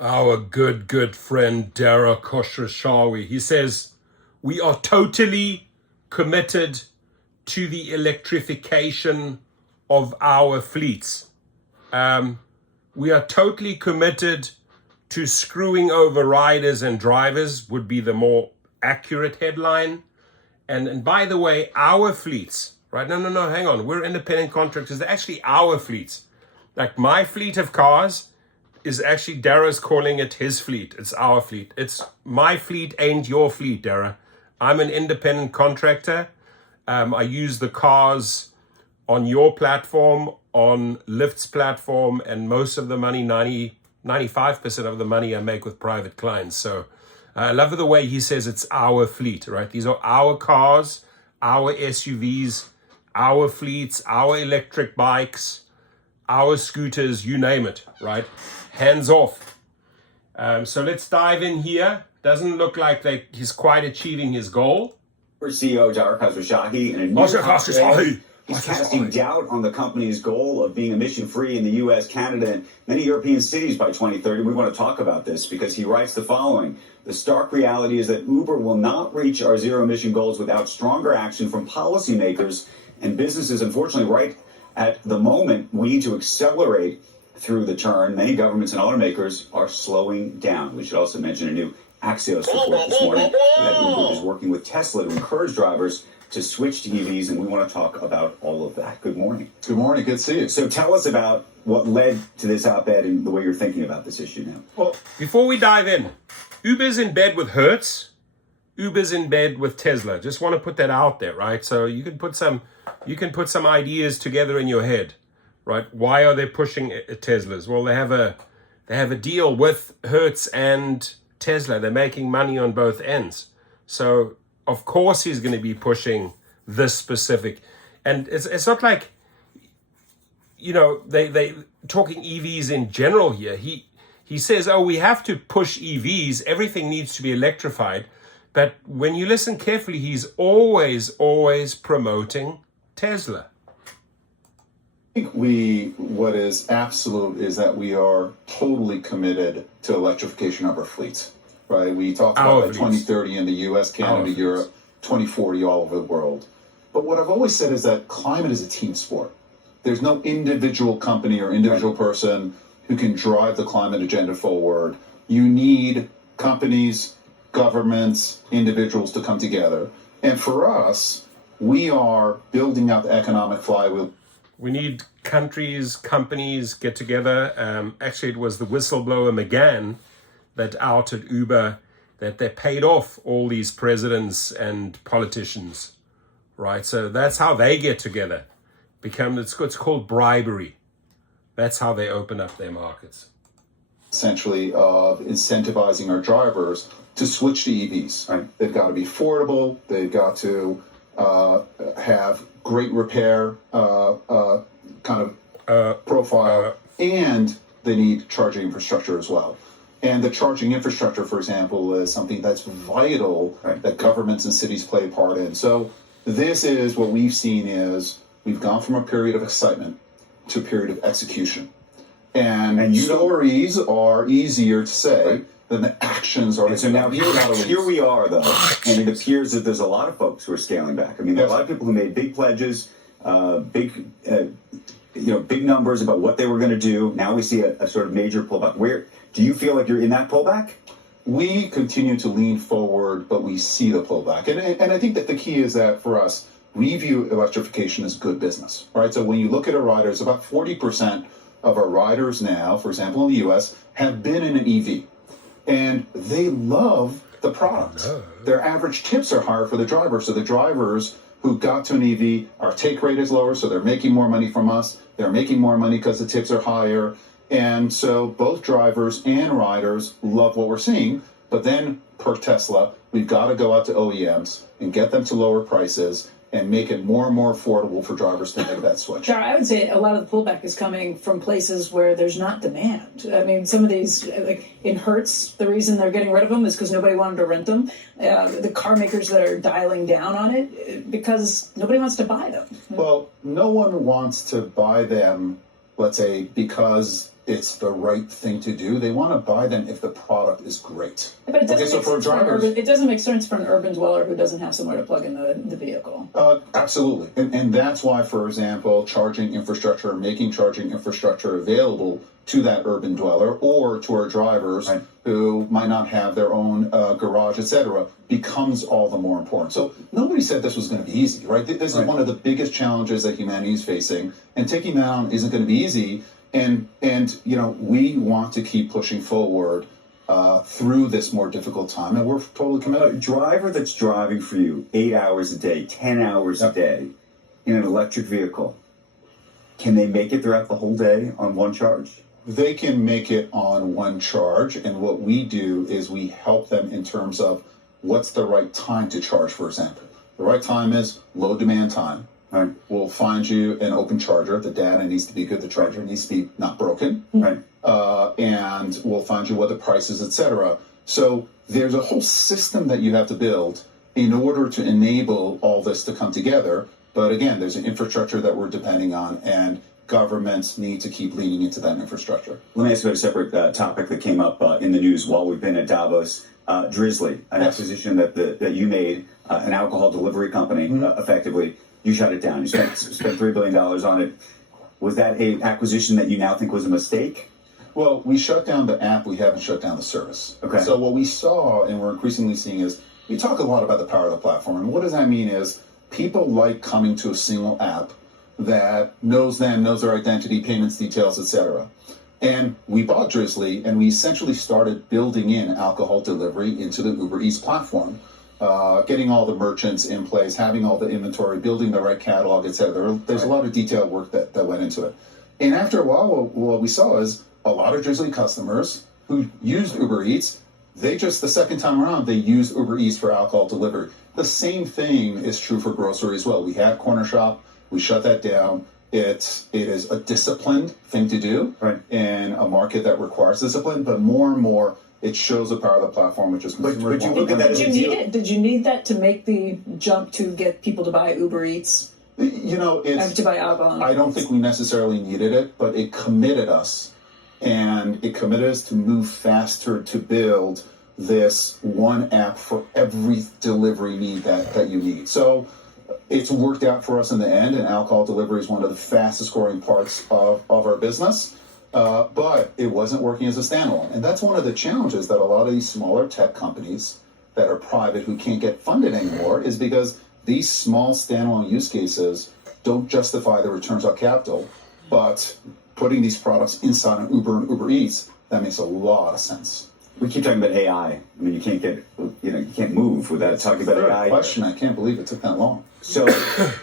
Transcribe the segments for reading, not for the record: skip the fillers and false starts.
Our good friend Dara Khosrowshahi. He says, we are totally committed to the electrification of our fleets. We are totally committed to screwing over riders and drivers would be the more accurate headline. And by the way, our fleets, right? No, hang on. We're independent contractors. They're actually our fleets. Like my fleet of cars is actually Dara's calling it his fleet. It's our fleet. It's my fleet ain't your fleet, Dara. I'm an independent contractor. I use the cars on your platform, on Lyft's platform, and most of the money, 95% of the money I make with private clients. So I love the way he says it's our fleet, right? These are our cars, our SUVs, our fleets, our electric bikes, our scooters, you name it, right? Hands off. So let's dive in here. Doesn't look like he's quite achieving his goal. CEO Dara Khosrowshahi in a new op-ed, he's casting doubt on the company's goal of being emission-free in the U.S., Canada, and many European cities by 2030. We want to talk about this because he writes the following. The stark reality is that Uber will not reach our zero-emission goals without stronger action from policymakers and businesses. Unfortunately, right at the moment, we need to accelerate through the turn. Many governments and automakers are slowing down. We should also mention a new Axios report this morning that Uber is working with Tesla to encourage drivers to switch to EVs, and we want to talk about all of that. Good morning. Good morning. Good to see you. So tell us about what led to this op-ed and the way you're thinking about this issue now. Well, before we dive in, Uber's in bed with Hertz. Uber's in bed with Tesla. Just want to put that out there, right? So you can put some ideas together in your head, right? Why are they pushing Teslas? Well, they have a deal with Hertz and Tesla. They're making money on both ends. So of course he's going to be pushing this specific. And it's not like, they talking EVs in general here. He says, oh, we have to push EVs. Everything needs to be electrified. But when you listen carefully, he's always promoting Tesla. I think what is absolute is that we are totally committed to electrification of our fleets, right? We talked about by 2030 in the US, Canada, Europe, 2040 all over the world. But what I've always said is that climate is a team sport. There's no individual company or individual person who can drive the climate agenda forward. You need companies, governments, individuals to come together. And for us, we are building out the economic flywheel. We need countries, companies get together. Actually, it was the whistleblower McGann that outed Uber that they paid off all these presidents and politicians, right? So that's how they get together. It's called bribery. That's how they open up their markets. Essentially of incentivizing our drivers to switch to EVs. Right? They've got to be affordable. They've got to have great repair profile, and they need charging infrastructure as well. And the charging infrastructure, for example, is something that's vital that governments and cities play a part in. So this is what we've seen is we've gone from a period of excitement to a period of execution. And stories are easier to say than the actions are. And so now here we are, though, and it appears that there's a lot of folks who are scaling back. I mean, there are a lot of people who made big pledges, big numbers about what they were going to do. Now we see a sort of major pullback. Where do you feel like you're in that pullback? We continue to lean forward, but we see the pullback. And I think that the key is that for us, we view electrification as good business, right? So when you look at our riders, about 40% of our riders now, for example, in the US, have been in an EV. And they love the product. Their average tips are higher for the drivers. So the drivers who got to an EV, our take rate is lower, so they're making more money from us. They're making more money because the tips are higher. And so both drivers and riders love what we're seeing. But then, per Tesla, we've got to go out to OEMs and get them to lower prices and make it more and more affordable for drivers to make that switch. Dara, I would say a lot of the pullback is coming from places where there's not demand. I mean, some of these, like in Hertz, the reason they're getting rid of them is because nobody wanted to rent them. The car makers that are dialing down on it because nobody wants to buy them. Well, no one wants to buy them, let's say, because it's the right thing to do. They want to buy them if the product is great. But it doesn't make sense for an urban dweller who doesn't have somewhere to plug in the vehicle. Absolutely. And that's why, for example, charging infrastructure, making charging infrastructure available to that urban dweller or to our drivers who might not have their own garage, etc., becomes all the more important. So nobody said this was going to be easy, right? This is one of the biggest challenges that humanity is facing, and taking that on isn't going to be easy. And we want to keep pushing forward through this more difficult time, and we're totally committed. A driver that's driving for you 8 hours a day, 10 hours a day in an electric vehicle, can they make it throughout the whole day on one charge? They can make it on one charge, and what we do is we help them in terms of what's the right time to charge, for example. The right time is low demand time. Right. We'll find you an open charger. The data needs to be good. The charger needs to be not broken. Right. And we'll find you what the price is, etc. So there's a whole system that you have to build in order to enable all this to come together. But again, there's an infrastructure that we're depending on, and governments need to keep leaning into that infrastructure. Let me ask you about a separate topic that came up in the news while we've been at Davos. Drizzly, an acquisition that you made, an alcohol delivery company, effectively. You shut it down. You spent $3 billion on it. Was that an acquisition that you now think was a mistake? Well, we shut down the app. We haven't shut down the service. Okay. So what we saw, and we're increasingly seeing, is we talk a lot about the power of the platform. And what does that mean is people like coming to a single app that knows them, knows their identity, payments details, etc. And we bought Drizzly, and we essentially started building in alcohol delivery into the Uber Eats platform. Getting all the merchants in place, having all the inventory, building the right catalog, etc. There's a lot of detailed work that went into it. And after a while, what we saw is a lot of Drizzly customers who used Uber Eats, the second time around, they used Uber Eats for alcohol delivery. The same thing is true for grocery as well. We had Corner Shop, we shut that down. It is a disciplined thing to do in a market that requires discipline, but more and more, it shows the power of the platform, which is consumer. But you look at that as a deal. Did you need that to make the jump to get people to buy Uber Eats? To buy alcohol. I don't think we necessarily needed it, but it committed us. And it committed us to move faster to build this one app for every delivery need that you need. So it's worked out for us in the end, and alcohol delivery is one of the fastest growing parts of our business. But it wasn't working as a standalone. And that's one of the challenges that a lot of these smaller tech companies that are private who can't get funded anymore is because these small standalone use cases don't justify the returns on capital. But putting these products inside of Uber and Uber Eats, that makes a lot of sense. We keep talking about AI. I mean, you can't move without talking about AI. Question. I can't believe it took that long. So,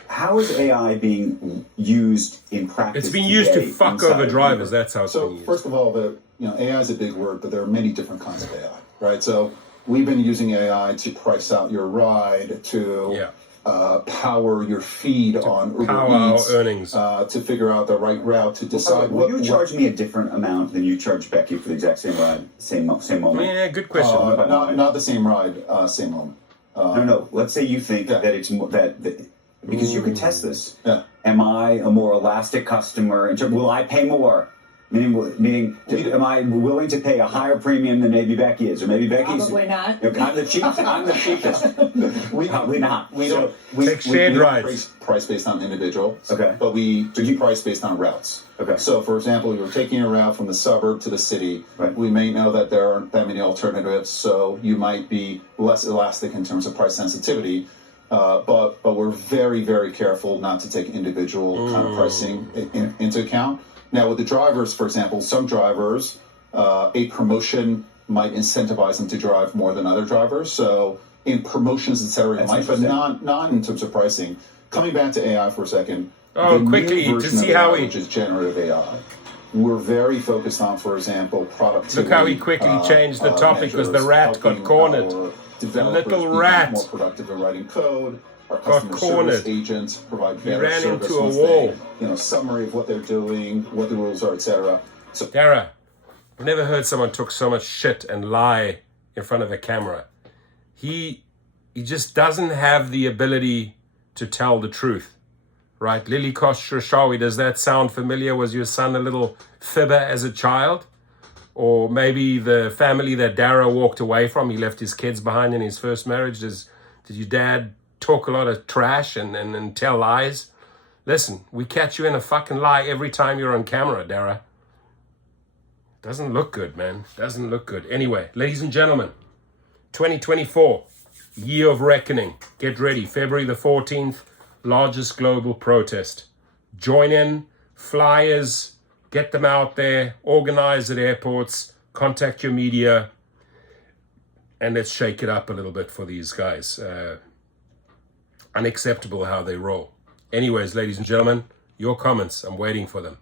how is AI being used in practice? It's being used to fuck over drivers. That's how it's being used. So, first of all, AI is a big word, but there are many different kinds of AI, right? So, we've been using AI to price out your ride, to power your feed on Uber Eats, our earnings, to figure out the right route, to decide Will you charge me a different amount than you charge Becky for the exact same ride, same moment? Yeah, good question. Not the same ride, same moment. No. Let's say you think that it's that because you can test this. Yeah. Am I a more elastic customer? Will I pay more? Meaning, am I willing to pay a higher premium than maybe Becky is, or maybe Becky's? Probably not. I'm the cheapest. I'm the cheapest. Probably not. We don't price based on individual. Okay. But we do price based on routes. Okay. So, for example, you're taking a route from the suburb to the city. Right. We may know that there aren't that many alternatives, so you might be less elastic in terms of price sensitivity. But we're very, very careful not to take individual kind of pricing into account. Now, with the drivers, for example, some drivers, a promotion might incentivize them to drive more than other drivers. So in promotions, et cetera, it might, but not in terms of pricing. Coming back to AI for a second. Quickly, to see how which is generative AI. We're very focused on, for example, productivity. Look how he quickly changed the topic because the rat got cornered. The little rat more productive in writing code. Our got customer cornered. service agents provide better ran service into a once wall. they, summary of what they're doing, what the rules are, etc. So, Dara, I've never heard someone talk so much shit and lie in front of a camera. He just doesn't have the ability to tell the truth. right? Lily Khosrowshahi, does that sound familiar? Was your son a little fibber as a child? Or maybe the family that Dara walked away from, he left his kids behind in his first marriage. Did your dad talk a lot of trash and tell lies? Listen, we catch you in a fucking lie every time you're on camera, Dara. Doesn't look good, man. Doesn't look good. Anyway, ladies and gentlemen, 2024, year of reckoning. Get ready. February the 14th, largest global protest. Join in, flyers, get them out there, organize at airports, contact your media, and let's shake it up a little bit for these guys. Unacceptable how they roll. Anyways, ladies and gentlemen, your comments, I'm waiting for them.